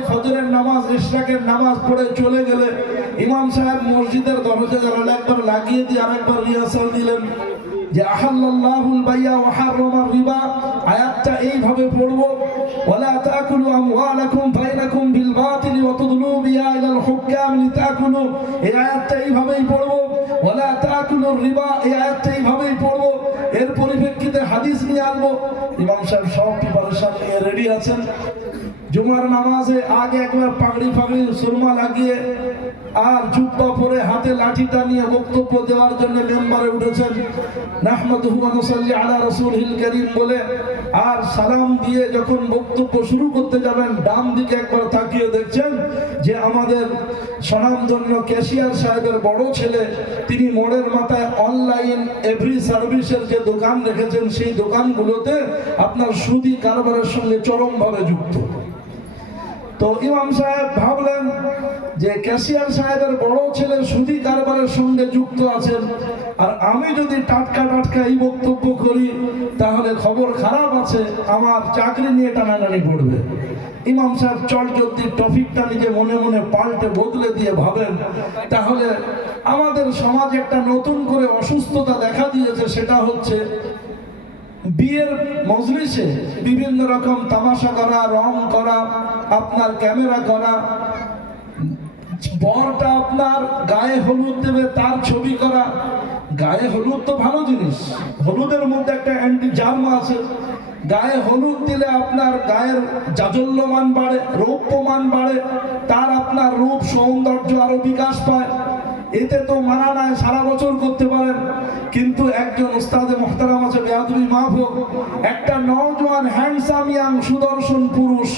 ফজরের নামাজ, ইশরাকের নামাজ পড়ে চলে গেলে ইমাম সাহেব মসজিদের দরজা জানালা একবার লাগিয়ে দিয়ে আরেকবার রিহার্সাল দিলেন যে আহাল্লাহুল বাইয়া ওয়া হারামার রিবা। আয়াতটা এইভাবে পড়ব, ওয়ালা তাকুলু আমওয়ালাকুম বাইনাকুম বিল বাতিল ওয়া তুদলু বিহা ইলাল হুক্কাম লিতাকুলু। এই আয়াতটা এইভাবেই পড়ব, ওয়ালা তাকুলু রিবা। এই আয়াতটা এইভাবেই পড়ব, এর পরিপ্রেক্ষিতে হাদিস নিয়ে আনব। ইমাম সাহেব সব প্রিপারেশন নিয়ে রেডি আছেন। জুমার নামাজে আগে একবার পাগড়ি ফাগড়ি সুরমা লাগিয়ে আর জুব্বা পরে হাতে লাঠিটা নিয়ে বক্তব্য দেওয়ার জন্য মেম্বারে উঠেছেন। নাহমাদুহু ওয়া নুসাল্লি আলা হিল কারীম বলে, আর সালাম দিয়ে যখন বক্তব্য শুরু করতে যাবেন, ডান দিকে একবার তাকিয়ে দেখছেন যে আমাদের স্বনামধন্য ক্যাশিয়ার সাহেবের বড় ছেলে, তিনি মোড়ের মাথায় অনলাইন এভরি সার্ভিসের যে দোকান রেখেছেন, সেই দোকানগুলোতে আপনার সুদি কারবারের সঙ্গে চরমভাবে যুক্ত। তো ইমাম সাহেব ভাবলেন যে ক্যাশিয়ার সাহেবের বড় ছেলে সুদি কারবারের সঙ্গে যুক্ত আছেন। আর আমি যদি টাটকা টাটকা এই বক্তব্য করি, তাহলে খবর খারাপ আছে, আমার চাকরি নিয়ে টানাটানি পড়বে। ইমাম সাহেব চটজলদি টপিকটা নিজে মনে মনে পাল্টে বদলে দিয়ে ভাবেন, তাহলে আমাদের সমাজে একটা নতুন করে অসুস্থতা দেখা দিয়েছে, সেটা হচ্ছে বিয়ের মজলিসে বিভিন্ন রকম তামাশা করা, রং করা, আপনার ক্যামেরা করা, বরটা আপনার গায়ে হলুদ দেবে, তার ছবি করা। গায়ে হলুদ তো ভালো জিনিস। হলুদের মধ্যে একটা অ্যান্টি জার্ম আছে। গায়ে হলুদ দিলে আপনার গায়ের জাজল্যমান বাড়ে, রৌপ্যমান বাড়ে, তার আপনার রূপ, সৌন্দর্য আরও বিকাশ পায়। এতে তো মানা নাই, সারা বছর করতে পারেন। কিন্তু একজন উস্তাদে মোহতারাম আছে, বেয়াদুবি মাহবুব। একটা নওজোয়ান হ্যান্ডসাম ইয়াং সুদর্শন পুরুষ।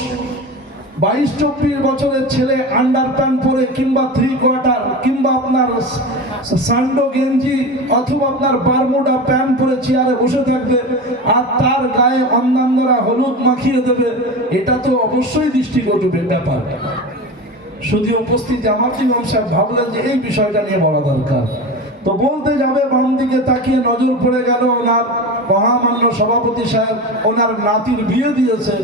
বাইশ চব্বিশ বছরের ছেলে আন্ডার প্যান্ট পরে কিংবা থ্রি কোয়ার্টার কিংবা আপনার সান্ডো গেঞ্জি অথবা আপনার বারমুডা প্যান্ট পরে চেয়ারে বসে থাকবে, আর তার গায়ে অন্যান্যরা হলুদ মাখিয়ে দেবে, এটা তো অবশ্যই দৃষ্টিকটু ব্যাপার। শুধু উপস্থিত আমার ইমাম সাহেব ভাবলেন যে এই বিষয়টা নিয়ে বলা দরকার। তো বলতে যাবে পড়ে গেল ওনার মহামান্য সভাপতি সাহেব, ওনার নাতির বিয়ে দিয়েছে।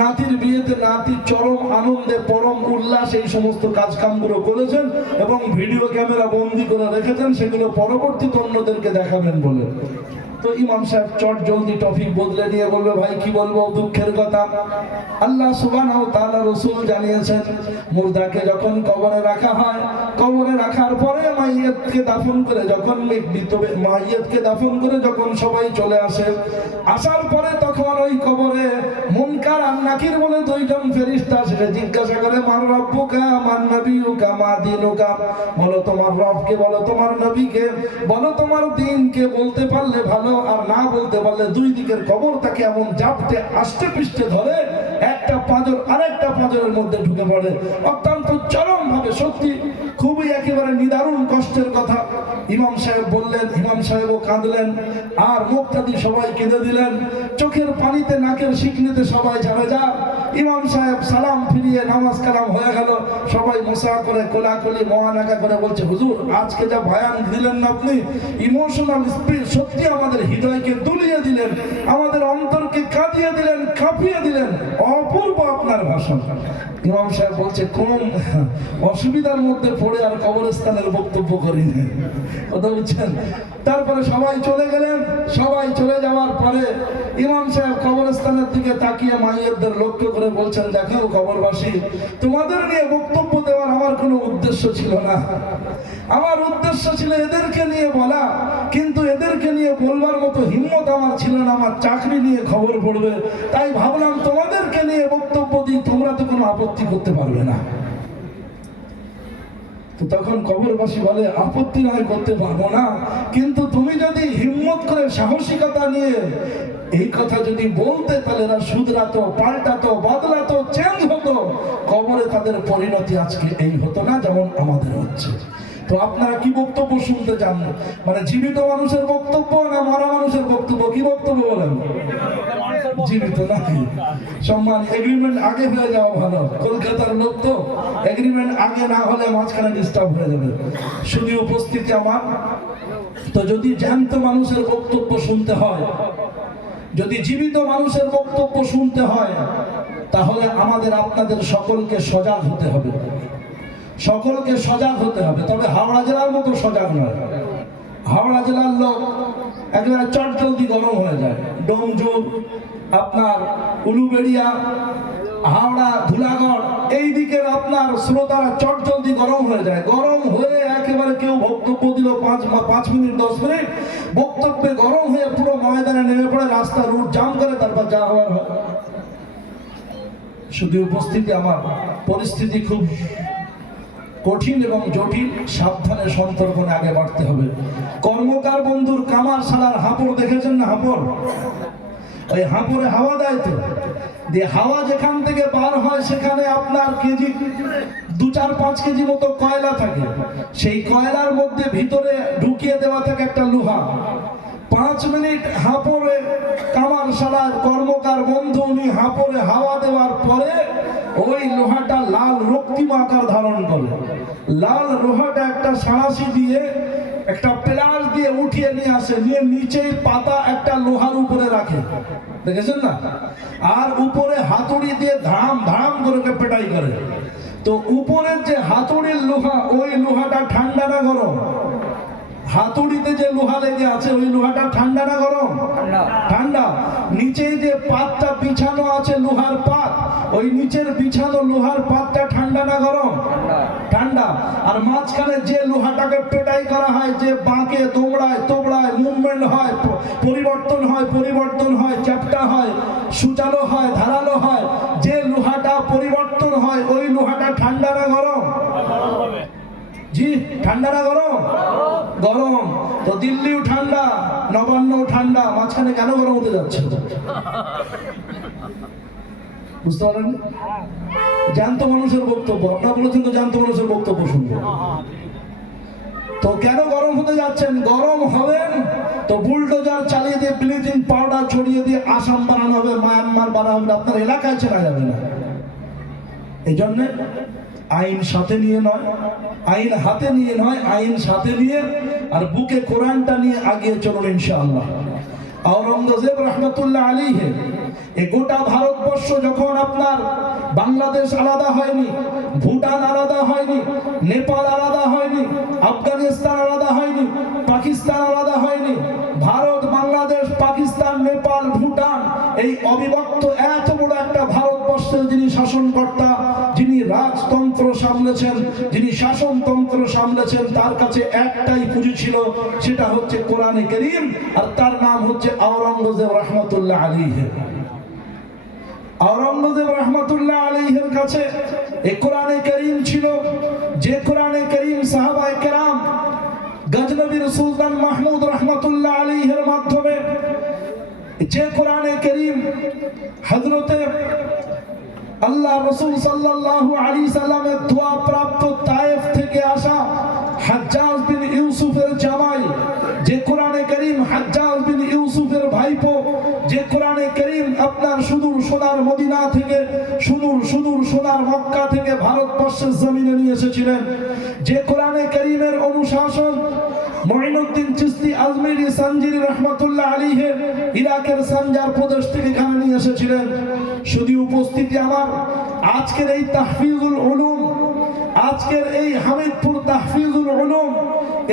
নাতির বিয়েতে নাতির চরম আনন্দে, পরম উল্লাস এই সমস্ত কাজকামগুলো করেছেন এবং ভিডিও ক্যামেরা বন্দি করে রেখেছেন, সেগুলো পরবর্তীতে অন্যদেরকে দেখাবেন বলে। তো ইমাম সাহেব চট জলদি টপিক বদলে নিয়ে বলবে, ভাই, কি বলব? দুঃখের কথা। আল্লাহ সুবহানাহু ওয়া তাআলা রাসূল জানিয়েছেন, মুর্দাকে যখন কবরে রাখা হয়, কবরে রাখার পরে মাইয়াতকে দাফন করে যখন মাইয়াতকে দাফন করে যখন সবাই চলে আসে, আসার পরে তখন ওই কবরে মুনকার আর নাকির বলে দুইজন ফেরেশতা সেটা জিজ্ঞাসা করে মান রব্বুকা মান নবিয়ুকা মা দিনুকা? বলো, তোমার রবকে, বলো, তোমার নবীকে, বলো, তোমার দিনকে বলতে পারলে ভালো আর না বলতে পারলে দুই দিকের কবর তাকে এমন জাপটে, আষ্টে পৃষ্ঠে ধরে একটা পাঁজর, আরেকটা পাঁজরের মধ্যে ঢুকে পড়ে। অত্যন্ত চরম ভাবে সত্যি খুবই একেবারে নিদারুণ কষ্টের কথা ইমাম সাহেব বললেন, ইমাম সাহেবও কাঁদলেন, আর মুক্তাদি সবাই কেঁদে দিলেন। চোখের পানিতে, নাকের শিকনিতে সবাই জানে যা ইমাম সাহেব সালাম ফিরিয়ে নামাজ কালাম হয়ে গেল। সবাই মোসা করে, কোলাকুলি, মহানাকা করে বলছে, হুজুর, আজকে যা ভয়ান দিলেন না আপনি, ইমোশনাল স্পিড সত্যি আমাদের হৃদয়কে তুলিয়ে দিলেন, আমাদের অন্তরকে কাঁদিয়ে দিলেন, কাঁপিয়ে দিলেন। অপূর্ব আপনার ভাষণ। ইমাম সাহেব বলছে কোন অসুবিধার মধ্যে পড়ে আর কবরস্থানের বক্তব্য করিনি। কথা বুঝছেন? তারপরে সবাই চলে গেলেন। সবাই চলে যাওয়ার পরে ইমাম সাহেব কবরস্থানের দিকে তাকিয়ে মাইয়েরদের লক্ষ্য করে বলছেন দেখো কবরবাসী, তোমাদের নিয়ে বক্তব্য দেওয়ার আমার কোনো উদ্দেশ্য ছিল না। আমার উদ্দেশ্য ছিল এদেরকে নিয়ে বলা, কিন্তু এদেরকে নিয়ে বলবার মতো হিম্মত আমার ছিল না। আমার চাকরি নিয়ে খবর পড়বে। তাই ভাবলাম, তোমাদেরকে নিয়ে বক্তব্য দিই, তোমরা তো কোনো আপত্তি করতে পারবে না। তো তখন কবরবাসী বলে, আপত্তি নয় করতে পারব না। কিন্তু তুমি যদি হিম্মত করে সাহসিকতা নিয়ে এই কথা যদি বলতে, তাহলে এরা পাল্টাতো, বদলাতো চেঞ্জ হতো। কবরে তাদের পরিণতি আজকে এই হতো না, যেমন আমাদের হচ্ছে। তো আপনারা কি বক্তব্য শুনতে চান? মানে জীবিত মানুষের বক্তব্য না মরা মানুষের বক্তব্য? কি বক্তব্য বলেন? জীবিত নাকি? সম্মান এগ্রিমেন্ট আগে হয়ে যাওয়া ভালো। কলকাতার লোক তো এগ্রিমেন্ট আগে না হলে মাঝখানে ডিস্টার্ব হয়ে যাবে। শুধু উপস্থিতি আমার। তো যদি জ্যান্ত মানুষের বক্তব্য শুনতে হয়, যদি জীবিত মানুষের বক্তব্য শুনতে হয়, তাহলে আমাদের আপনাদের সকলকে সজাগ হতে হবে। সকলকে সজাগ হতে হবে। তবে হাওড়া জেলার মতো সজাগ নয়। হাওড়া জেলার লোক একেবারে চটজলদি গরম হয়ে যায়। ডোমজুর আপনার উলুবেড়িয়া, হাওড়া, ধুলাগড়, এই দিকের আপনার শ্রোতারা চটজলদি গরম হয়ে যায়। গরম হয়ে একেবারে কেউ বক্তব্য দিল পাঁচ পাঁচ মিনিট, দশ মিনিট। বক্তব্যে গরম হয়ে পুরো ময়দানে নেমে পড়ে রাস্তা, রুট জাম করে তারপর যা হওয়ার হয়। শুধু উপস্থিতি আমার। পরিস্থিতি খুব কঠিন এবং জটিল, সাবধানে সন্তর্পণে আগে বাড়তে হবে। কর্মকার বন্ধুর কামার সালার হাঁপড় দেখেছেন না হাঁপড় ওই হাঁপড়ে হাওয়া দেয় তো। দিয়ে হাওয়া যেখান থেকে বার হয়, সেখানে আপনার কেজি, দু চার পাঁচ কেজি মতো কয়লা থাকে। সেই কয়লার মধ্যে ভিতরে ঢুকিয়ে দেওয়া থাকে একটা লোহা। পাঁচ মিনিট হাঁপড়ে কামার সালার কর্মকার বন্ধু, উনি হাঁপড়ে হাওয়া দেওয়ার পরে ওই লোহাটা লাল রক্তিম আকার ধারণ করে। লাল লোহাটা একটা সাঁড়াশি দিয়ে, একটা প্লাস দিয়ে উঠিয়ে নিয়ে আসে, নিয়ে নিচেই পাতা একটা লোহার উপরে রাখে। দেখেছেন না? আর উপরে হাতুড়ি দিয়ে ধাম ধাম করে পেটাই করে। তো উপরের যে হাতুড়ির লোহা, ওই লোহাটা ঠান্ডা না গরম? হাতুড়িতে যে লোহা লেগে আছে ওই লোহাটা ঠান্ডা না গরম? ঠান্ডা। নিচে যে পাতটা বিছানো আছে লোহার পাত ওই নিচের বিছানো লোহার পাতটা ঠান্ডা না গরম? ঠান্ডা। আর মাঝখানে যে লোহাটাকে পেটাই করা হয় যে বাঁকে তোমড়ায় তোমড়ায় মুভমেন্ট হয় পরিবর্তন হয় পরিবর্তন হয় চ্যাপটা হয় সুচালো হয় ধারালো হয় যে লোহাটা পরিবর্তন হয় ওই লোহাটা ঠান্ডা না গরম? জি ঠান্ডা না গরম? গরম, তো দিল্লিও ঠান্ডা, নবান্নও ঠান্ডা, মাঝখানে কেন গরম হতে যাচ্ছে? বুঝতে পারেন জ্যান্ত মানুষের বক্তব্য, আপনারা বলেছেন তো জ্যান্ত মানুষের বক্তব্য শুনব। তো কেন গরম হতে যাচ্ছেন? গরম হবেন, তো বুলডোজার চালিয়ে দিয়ে ব্লিচিং পাউডার ছড়িয়ে দিয়ে আসাম বানানো হবে, মায়ানমার বানানো হবে, আপনার এলাকায় চেনা যাবে না। এই জন্যে আইন সাথে নিয়ে নয়, আইন হাতে নিয়ে নয়, আইন সাথে নিয়ে আর বুকে কোরআনটা নিয়ে আগিয়ে চলুন ইনশাআল্লাহ। আওরঙ্গজেব রহমতুল্লাহ আলী হে এ গোটা ভারতবর্ষ যখন আপনার বাংলাদেশ আলাদা হয়নি, ভুটান আলাদা হয়নি, নেপাল আলাদা হয়নি, আফগানিস্তান আলাদা হয়নি, পাকিস্তান আলাদা হয়নি, ভারত, বাংলাদেশ, পাকিস্তান, নেপাল, ভুটান, এই অবিভক্ত এত বড় একটা ভারতবর্ষের যিনি শাসনকর্তা সামলেছেন, যিনি শাসনতন্ত্র সামলেছেন, তার কাছে একটাই পুঁজি ছিল, সেটা হচ্ছে কোরআনে করিম, আর তার নাম হচ্ছে আওরঙ্গজেব রহমতুল্লাহ আলী আওরঙ্গজেব রহমতুল্লাহ আলীহের কাছে এই কোরআনে আল্লাহ রসুল সাল্লাল্লাহু আলী সাল্লামের দোয়া প্রাপ্ত তায়েফ থেকে আসা হাজ্জাজ বিন ইউসুফের জামাই, যে কোরআনে করিম হাজ্জাজ বিন ইউসুফের ভাইপো, যে কোরআনে করিম আপনার সুদূর সোনার মদিনা থেকে, সুদূর সুদূর সোনার মক্কা থেকে ভারতবর্ষের জমিনে নিয়ে এসেছিলেন, যে কোরআনে করিমের অনুশাসন মঈনুদ্দিন চিস্তি আজমিরি সানজিরি রহমতুল্লাহ আলীহে ইরাকের সানজার প্রদেশ থেকে এখানে নিয়ে এসেছিলেন। শুধু উপস্থিতি আমার। আজকের এই তাহফিজুল উলুম, আজকের এই হামিদপুর তাহফিজুল উলুম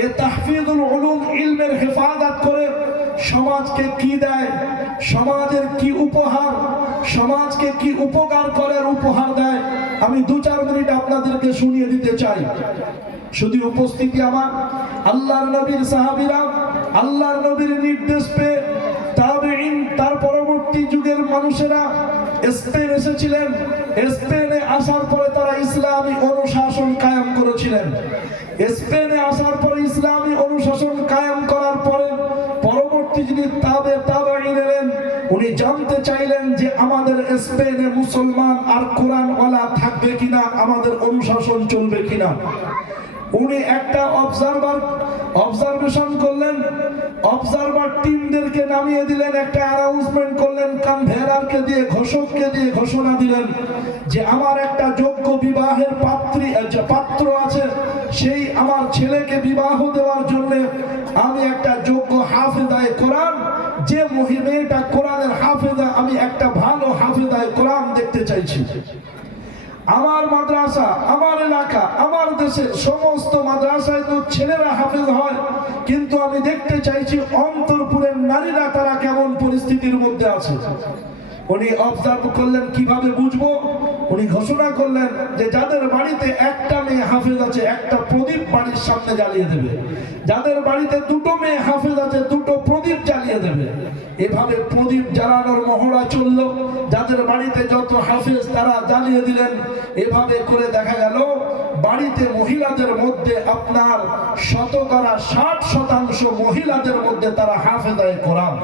এই তাহফিজুল উলুম ইলমের হেফাজত করে সমাজকে কি দেয়, সমাজের কি উপহার, সমাজকে কি উপকার করার উপহার দেয়, আমি দু চার মিনিট আপনাদেরকে শুনিয়ে দিতে চাই। শুধু উপস্থিতি আমার। আল্লাহর নবীর সাহাবীরা, আল্লাহর নবীর নির্দেশ পেয়ে তার পরবর্তী যুগের মানুষেরা স্পেন এসেছিলেন। স্পেনে আসার পরে তারা ইসলামী অনুশাসন কায়েম করেছিলেন। স্পেনে আসার পরে ইসলামী অনুশাসন কায়েম করার পরে পরবর্তী যিনি তাবে, তাবেঈন এলেন, উনি জানতে চাইলেন যে আমাদের স্পেনে মুসলমান আর কোরআনওয়ালা থাকবে কিনা, আমাদের অনুশাসন চলবে কিনা। উনি একটা অবজারভার অবজারভেশন করলেন অবজারভার টিমদেরকে নামিয়ে দিলেন, একটা অ্যানাউন্সমেন্ট করলেন কানভেরারকে দিয়ে, ঘোষককে দিয়ে ঘোষণা দিলেন যে আমার একটা যোগ্য বিবাহের পাত্রী পাত্র আছে, সেই আমার ছেলেকে বিবাহ দেওয়ার জন্য আমি একটা যোগ্য হাফেজায় কোরআন, যে মহিমেটা কোরআনের হাফেজা, আমি একটা ভালো হাফেজায় কোরআন দেখতে চাইছি। আমার মাদ্রাসা, আমার এলাকা আমার দেশের সমস্ত মাদ্রাসায় তো ছেলেরা হাফেজ হয়। কিন্তু আমি দেখতে চাইছি অন্তরপুরের নারীরা তারা কেমন পরিস্থিতির মধ্যে আছে। উনি অবজার্ভ করলেন, কীভাবে বুঝব? উনি ঘোষণা করলেন যে যাদের বাড়িতে একটা মেয়ে হাফেজ আছে, একটা প্রদীপ বাড়ির সামনে জ্বালিয়ে দেবে। যাদের বাড়িতে দুটো মেয়ে হাফেজ আছে, দুটো প্রদীপ জ্বালিয়ে দেবে। এভাবে প্রদীপ জ্বালানোর মহড়া চলল। যাদের বাড়িতে যত হাফেজ তারা জ্বালিয়ে দিলেন। এভাবে করে দেখা গেল বাড়িতে মহিলাদের মধ্যে আপনার শতকরা ষাট শতাংশ মহিলাদের মধ্যে তারা হাফেজায় কোরআন।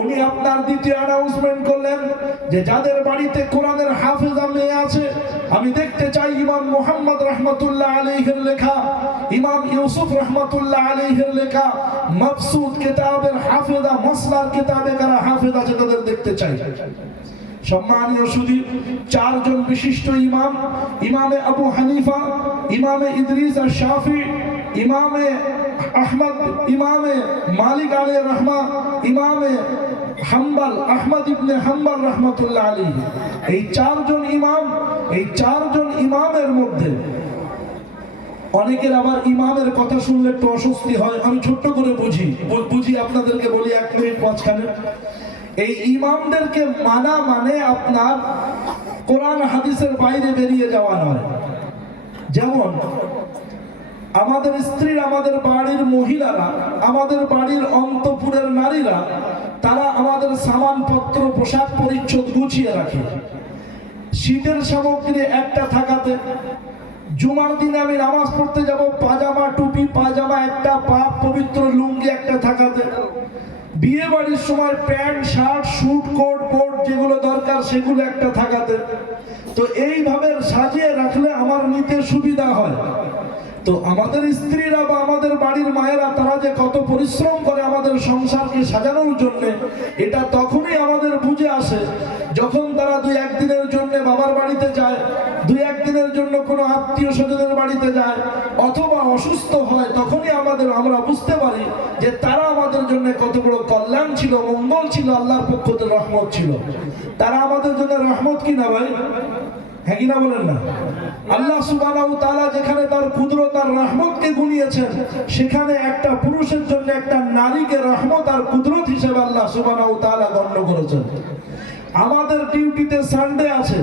উনি আপনার দ্বিতীয় অ্যানাউন্সমেন্ট করলেন যে যাদের বাড়িতে কোরআনের হাফেজা মেয়ে আছে আমি দেখতে চাই ইমাম মোহাম্মদ রহমতুল্লাহ আলাইহের লেখা ইমাম ইউসুফ রহমতুল্লাহ আলাইহের লেখা মকসুদ কিতাবের হাফেজা মসলার কিতাবে কারা হাফেজ আছে তাদের দেখতে চাই। সম্মানীয় সুদী চারজন বিশিষ্ট ইমাম, ইমামে আবু হানিফা, ইমামে ইদরিস আর শাফি, ইমামে আহমদ, ইমামে মালিক আলী রহমা ইমামে হাম্বাল, আহমদ ইবনে হাম্বাল রহমতুল্লাহ আলী এই চারজন ইমাম, এই চারজন ইমামের মধ্যে অনেকের আবার ইমামের কথা শুনলে একটু অস্বস্তি হয়। আমি ছোট্ট করে বুঝি বুঝি, আপনাদেরকে বলি এক মিনিট মাঝখানে। এই ইমামদেরকে মানা মানে আপনার কোরআন হাদিসের বাইরে বেরিয়ে যাওয়া নয়। যেমন, আমাদের স্ত্রীর, আমাদের বাড়ির মহিলারা, আমাদের বাড়ির অন্তপুরের নারীরা, তারা আমাদের সামানপত্র, পোশাক পরিচ্ছদ গুছিয়ে রাখে। শীতের সামগ্রী একটা থাকাতে, জুমার দিনে আমি নামাজ পড়তে যাব, পাজামা টুপি, পাজামা একটা পাক পবিত্র লুঙ্গি একটা থাকাতে। বিয়ে বাড়ির সময় pant, shirt, suit, coat coat যেগুলো দরকার সেগুলো একটা থাকাতে। তো এইভাবে সাজিয়ে রাখলে আমার নিতে সুবিধা হয়। তো আমাদের স্ত্রীরা বা আমাদের বাড়ির মায়েরা তারা যে কত পরিশ্রম করে আমাদের সংসারকে সাজানোর জন্যে, এটা তখনই আমাদের বুঝে আসে যখন তারা দুই একদিনের জন্য বাবার বাড়িতে যায়, দুই একদিনের জন্য কোনো আত্মীয় স্বজনের বাড়িতে যায়, অথবা অসুস্থ হয়, তখনই আমাদের, আমরা বুঝতে পারি যে তারা আমাদের জন্য কত বড় কল্যাণ ছিল, মঙ্গল ছিল, আল্লাহর পক্ষ থেকে রহমত ছিল। তারা আমাদের জন্য রহমত কিনা ভাই? হ্যাঁ কিনা বলেন না? আল্লাহ সুবহানাহু তাআলা যেখানে তার কুদরত আর রহমতকে গুনিয়েছেন, সেখানে একটা পুরুষের জন্য একটা নারীকে রহমত আর কুদরত হিসেবে আল্লাহ সুবহানাহু তাআলা গণ্য করেছেন। আমাদের ডিউটিতে সানডে আছে।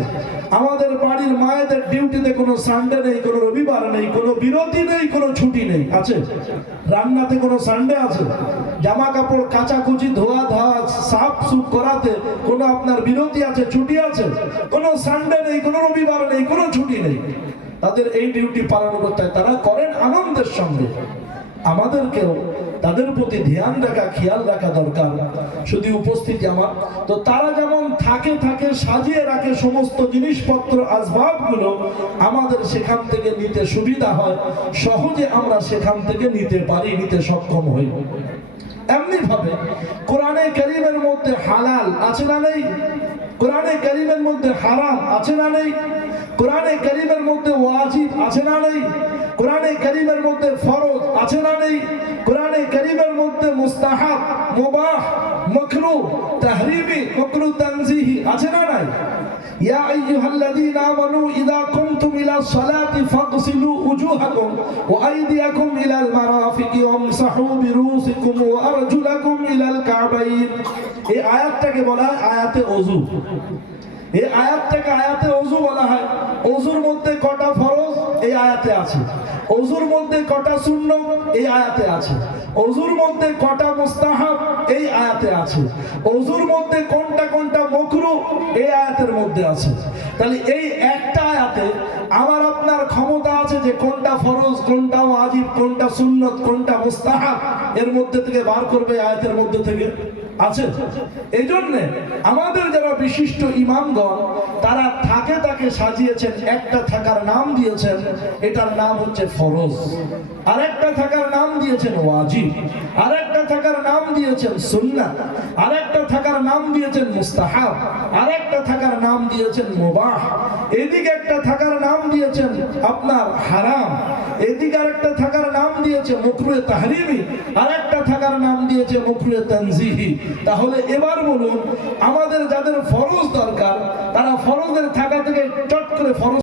আমাদের বাড়ির মায়েদের ডিউটিতে কোনো সানডে নেই, কোনো রবিবার নেই, কোনো বিরতি নেই, কোনো ছুটি নেই। আছে? রান্নাতে কোনো সানডে আছে? জামা কাপড় কাচাকুচি ধোয়া ধোয়া সাফ সুফ করাতে কোনো আপনার বিরতি আছে, ছুটি আছে? কোনো সানডে নেই, কোনো রবিবার নেই, কোনো ছুটি নেই। তাদের এই ডিউটি পালন করতে হয়। তারা করেন আনন্দের সঙ্গে। আমাদেরকেও তাদের প্রতি ধ্যান রাখা, খেয়াল রাখা দরকার। শুধু উপস্থিতি আমার। তো তারা যেমন থাকে থাকে, সাজিয়ে রাখে সমস্ত জিনিসপত্র, আসবাবগুলো আমাদের সেখান থেকে নিতে সুবিধা হয়। সহজে আমরা সেখান থেকে নিতে পারি, নিতে সক্ষম হই। এমনি ভাবে কোরআনে করিমের মধ্যে হালাল আছে না নেই? কোরআনে করিমের মধ্যে হারাম আছে না নেই? কোরআনে করিমের মধ্যে ওয়াজিব আছে না নেই? কোরআনে করিমের মধ্যে ফরজ আছে না নেই? কোরআনে করিমের মধ্যে মুস্তাহাব, মুবাহ, মকরু, তাহরিমি, মকরু তানজিহি আছে না নাই? يا أيها الذين آمنوا إذا قمتم إلى الصلاة فاغسلوا وجوهكم وأيديكم إلى المرافق وامسحوا برؤوسكم وأرجلكم إلى الكعبين এই আয়াতটাকে বলা হয় আয়াতে অজু এই আয়াতটাকে আয়াতে অজু বলা হয়। অজুর মধ্যে কটা ফরজ? এই আয়াতে আছে। অজুর মধ্যে কটা শূন্য এই আয়াতে আছে। অজুর মধ্যে কটা মুস্তাহাব? এই আয়াতে আছে। অজুর মধ্যে কোনটা কোনটা মকরু? এই আয়াতের মধ্যে আছে। তাহলে এই একটা আয়াতে আমার আপনার ক্ষমতা আছে যে কোনটা ফরজ, কোনটা ওয়াজিব, কোনটা সুন্নত, কোনটা মুস্তাহাব এর মধ্যে থেকে বার করবে আয়াতের মধ্যে থেকে? আছে? এই জন্যে আমাদের যারা বিশিষ্ট ইমামগণ, তারা থাকে তাকে সাজিয়েছেন, একটা থাকার নাম দিয়েছেন, এটার নাম হচ্ছে ফরজ। আরেকটা থাকার নাম দিয়েছেন ওয়াজিব। আরেকটা থাকার নাম দিয়েছেন সুন্নাত আরেকটা থাকার নাম দিয়েছেন মুস্তাহাব। আরেকটা থাকার নাম দিয়েছেন মুবাহ। এদিকে একটা থাকার নাম দিয়েছেন আপনার হারাম। এদিকে আরেকটা থাকার নাম দিয়েছে মুকরুয়ে তাহরিমি। আরেকটা থাকার নাম দিয়েছে মুকরুয়ে তানজিহি। তাহলে এবার বলুন আমাদের যাদের ফরজ দরকার তারা ফরজের থাকা থেকে চট করে ফরজ